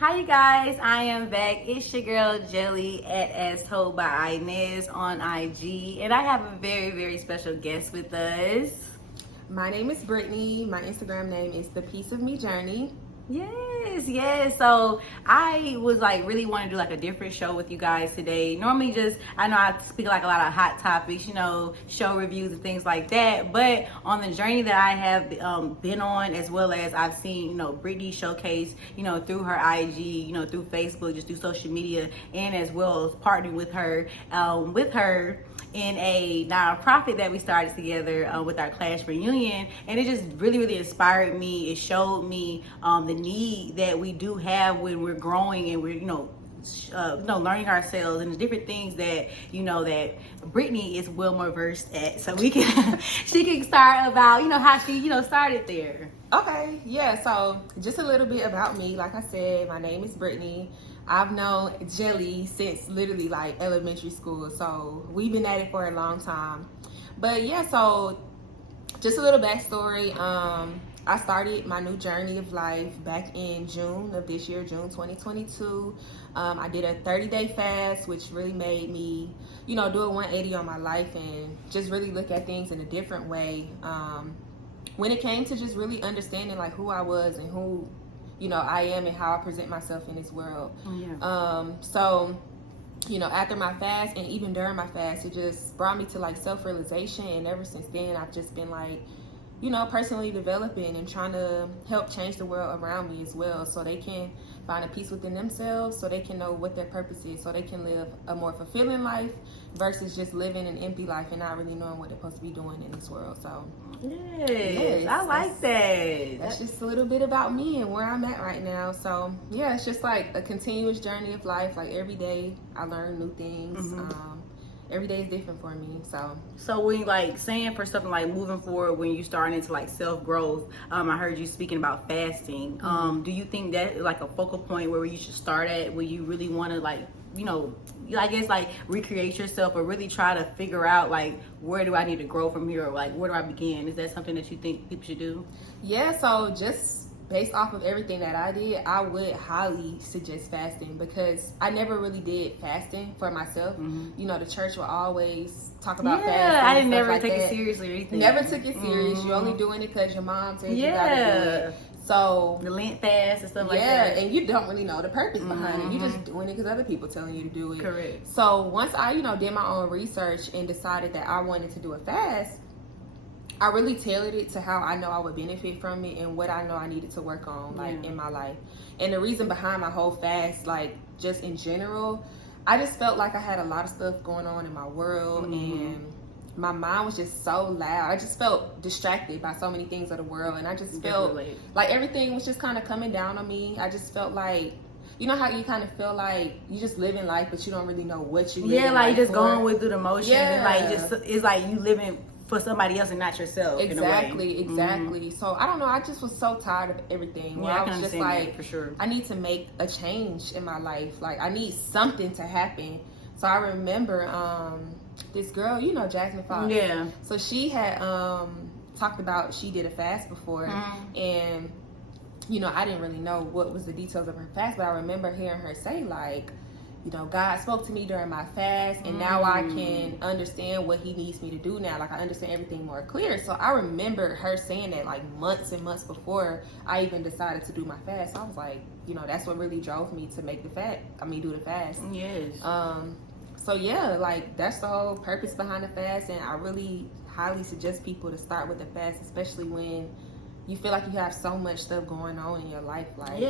Hi you guys, I am back. It's your girl Jelly at As Told by Inez on IG, and I have a very, very special guest with us. My name is Brittany. My Instagram name is The Piece of Me Journey. Yes. So I was like really want to do like a different show with you guys today. Normally I know I speak like a lot of hot topics, show reviews and things like that. But on the journey that I have been on, as well as I've seen, Brittany showcase, through her IG, through Facebook, just through social media, and as well as partnering with her in a nonprofit that we started together with our class reunion, and it just really inspired me. It showed me the need that we do have when we're growing and we're learning ourselves, and the different things that that Brittany is well more versed at, so we can she can start about how she started there. Okay, yeah, so just a little bit about me. Like I said, my name is Brittany. I've known Jelly since literally like elementary school, so we've been at it for a long time. But yeah, so just a little backstory. I started my new journey of life back in June of this year, June 2022. I did a 30-day fast, which really made me, do a 180 on my life and just really look at things in a different way. When it came to just really understanding like who I was and who I am and how I present myself in this world. So after my fast and even during my fast, it just brought me to like self-realization, and ever since then I've just been like personally developing and trying to help change the world around me as well, so they can find a peace within themselves, so they can know what their purpose is, so they can live a more fulfilling life versus just living an empty life and not really knowing what they're supposed to be doing in this world. So yes, I like that. That's just a little bit about me and where I'm at right now. So yeah, it's just like a continuous journey of life. Like every day I learn new things. Every day is different for me. So when like saying for something like moving forward, when you start into like self-growth, I heard you speaking about fasting. Do you think that is like a focal point where you should start at, where you really want to like I guess like recreate yourself, or really try to figure out like where do I need to grow from here, or like where do I begin? Is that something that you think people should do? Yeah, so just based off of everything that I did, I would highly suggest fasting, because I never really did fasting for myself. The church will always talk about fasting. I didn't never like take that. it seriously or anything. Never took it serious. You're only doing it because your mom said you gotta do it. So the Lent fast and stuff like that. Yeah, and you don't really know the purpose behind it. You're just doing it because other people telling you to do it. Correct. So once I, did my own research and decided that I wanted to do a fast, I really tailored it to how I know I would benefit from it and what I know I needed to work on in my life. And the reason behind my whole fast, like just in general, I just felt like I had a lot of stuff going on in my world, and my mind was just so loud. I just felt distracted by so many things of the world, and I just felt like everything was just kind of coming down on me. I just felt like, how you kind of feel like you just living life, but you don't really know what you live like just for. Going with through the motions. And like it's like you living for somebody else and not yourself. Exactly. So I don't know, I just was so tired of everything. I was just like, for sure, I need to make a change in my life. Like I need something to happen. So I remember this girl, Jasmine Fox. Yeah. So she had talked about she did a fast before, and I didn't really know what was the details of her fast, but I remember hearing her say like, God spoke to me during my fast, and now I can understand what he needs me to do now. Like I understand everything more clear. So I remember her saying that like months and months before I even decided to do my fast. So I was like, that's what really drove me to make do the fast. Yes. So yeah, like that's the whole purpose behind the fast, and I really highly suggest people to start with the fast, especially when you feel like you have so much stuff going on in your life. Like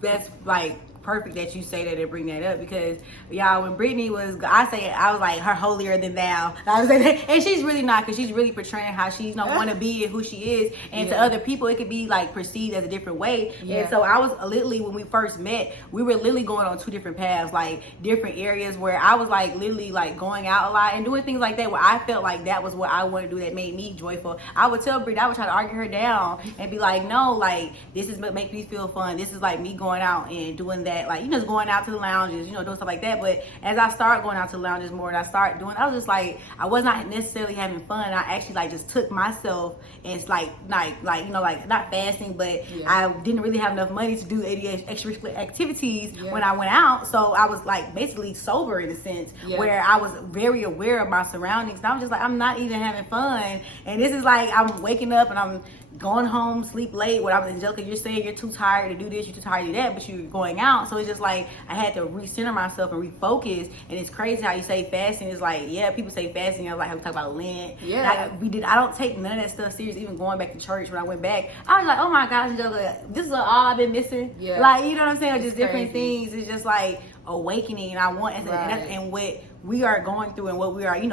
that's like perfect that you say that and bring that up, because y'all, when Brittany was, I was like her holier than thou. I was like, and she's really not, because she's really portraying how she's want to be and who she is, and to other people it could be like perceived as a different way. And so I was literally, when we first met, we were literally going on two different paths, like different areas where I was like literally like going out a lot and doing things like that where I felt like that was what I wanted to do, that made me joyful. I would tell Brittany, I would try to argue her down and be like, no, like this is what makes me feel fun. This is like me going out and doing that that, like, just going out to the lounges, doing stuff like that. But as I started going out to the lounges more and I started doing, I was just like, I was not necessarily having fun. I actually like just took myself and it's like not fasting, but I didn't really have enough money to do any extracurricular activities when I went out. So I was like basically sober in a sense where I was very aware of my surroundings. And I was just like, I'm not even having fun. And this is like, I'm waking up and I'm going home, sleep late. What I'm Angelica, you're saying you're too tired to do this, you're too tired to do that, but you're going out. So it's just like I had to recenter myself and refocus. And it's crazy how you say fasting is like, people say fasting. I was like, how we talk about Lent. I don't take none of that stuff serious. Even going back to church when I went back, I was like, oh my gosh, Angelica, this is all I've been missing. Like, you know what I'm saying? Just different things. It's just like awakening, and I want and what we are going through and what we are, as we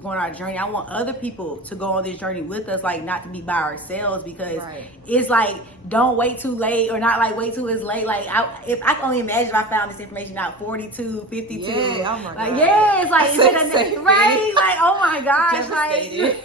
go on our journey, I want other people to go on this journey with us, like not to be by ourselves, because it's like, don't wait too late, or not like wait till it's late. Like if I can only imagine if I found this information out 42, 52. Oh my God. It's like, right? Like, oh my gosh. Like,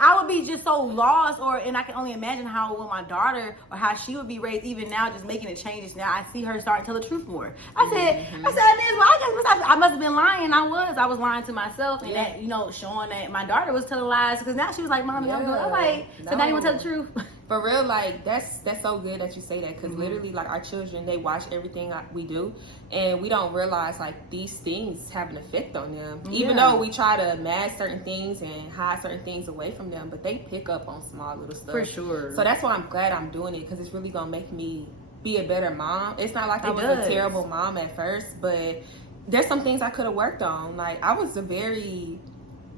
I would be just so lost, and I can only imagine how with my daughter or how she would be raised. Even now, just making the changes now, I see her starting to tell the truth more. I said, I must have been lying. I was lying to myself, and that, showing that my daughter was telling lies, because now she was like, "Mommy, I'm like, so now you want to tell the truth." For real, like that's so good that you say that, because literally, like, our children, they watch everything we do, and we don't realize like these things have an effect on them. Even though we try to mask certain things and hide certain things away from them, but they pick up on small little stuff. For sure. So that's why I'm glad I'm doing it, because it's really gonna make me be a better mom. It's not like I was a terrible mom at first, but there's some things I could have worked on. Like, I was a very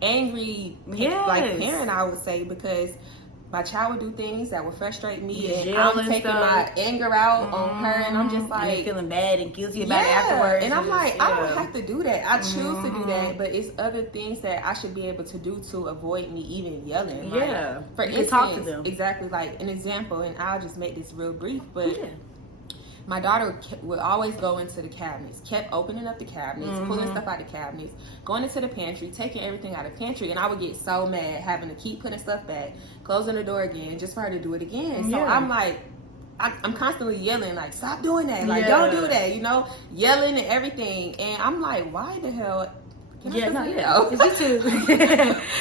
angry parent, I would say, because my child would do things that would frustrate me, and I'm taking my anger out on her, and I'm just like, and feeling bad and guilty about it afterwards. And I'm like, I don't have to do that. I choose to do that, but it's other things that I should be able to do to avoid me even yelling. Like, for instance, talk to them. Exactly, like an example, and I'll just make this real brief, but my daughter would always go into the cabinets, kept opening up the cabinets, pulling stuff out of the cabinets, going into the pantry, taking everything out of the pantry, and I would get so mad having to keep putting stuff back, closing the door again, just for her to do it again. So I'm like, I'm constantly yelling, like, stop doing that, like, don't do that, yelling and everything. And I'm like, why the hell? It's just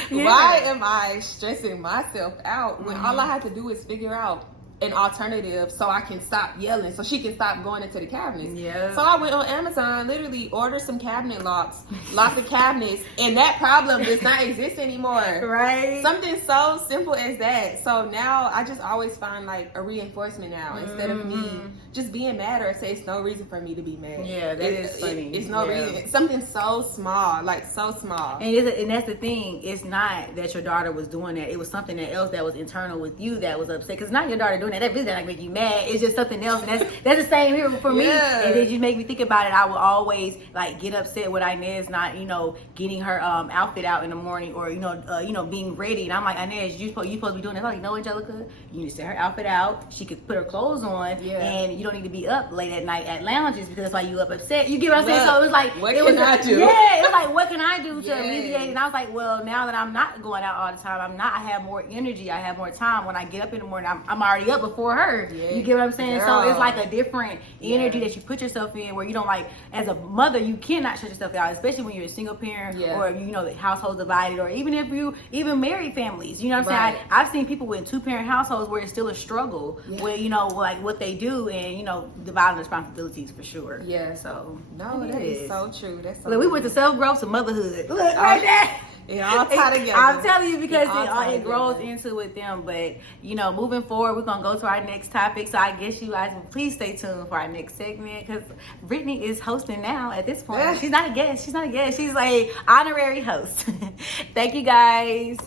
why am I stressing myself out when all I have to do is figure out an alternative so I can stop yelling, so she can stop going into the cabinets. So I went on Amazon, literally ordered some cabinet locks, locked the cabinets, and that problem does not exist anymore. Something so simple as that. So now I just always find like a reinforcement now, instead of me just being mad, or say it's no reason for me to be mad. That is funny. It's no reason. It's something so small, like so small. And that's the thing. It's not that your daughter was doing that. It was something else that was internal with you that was upset. Because not your daughter doing that really like make you mad. It's just something else, and that's the same here for me. And then you make me think about it. I would always like get upset with Inez not getting her outfit out in the morning, or being ready, and I'm like, Inez, you supposed to be doing that. I'm like, no, Angelica, you need to set her outfit out. She could put her clothes on, and you don't need to be up late at night at lounges, because that's why you up upset. You get what I'm saying? So it was like, what can I do? Yeah, it was like, what can I do to alleviate? And I was like, well, now that I'm not going out all the time, I have more energy, I have more time. When I get up in the morning, I'm already up before her. You get what I'm saying? Girl. So it's like a different energy that you put yourself in, where you don't, like, as a mother, you cannot shut yourself out, especially when you're a single parent, or the household divided, or even if you married families. You know what I'm saying? I've seen people with 2-parent households where it's still a struggle with like what they do, and dividing responsibilities for sure. So no, that is so true. That's so look, we went to self-growth to motherhood. Look right there. It all tie together. I'm telling you, because it grows into with them. But moving forward, we're gonna go to our next topic. So I guess you guys will please stay tuned for our next segment, because Brittany is hosting now at this point. She's not a guest. She's not a guest. She's a honorary host. Thank you guys.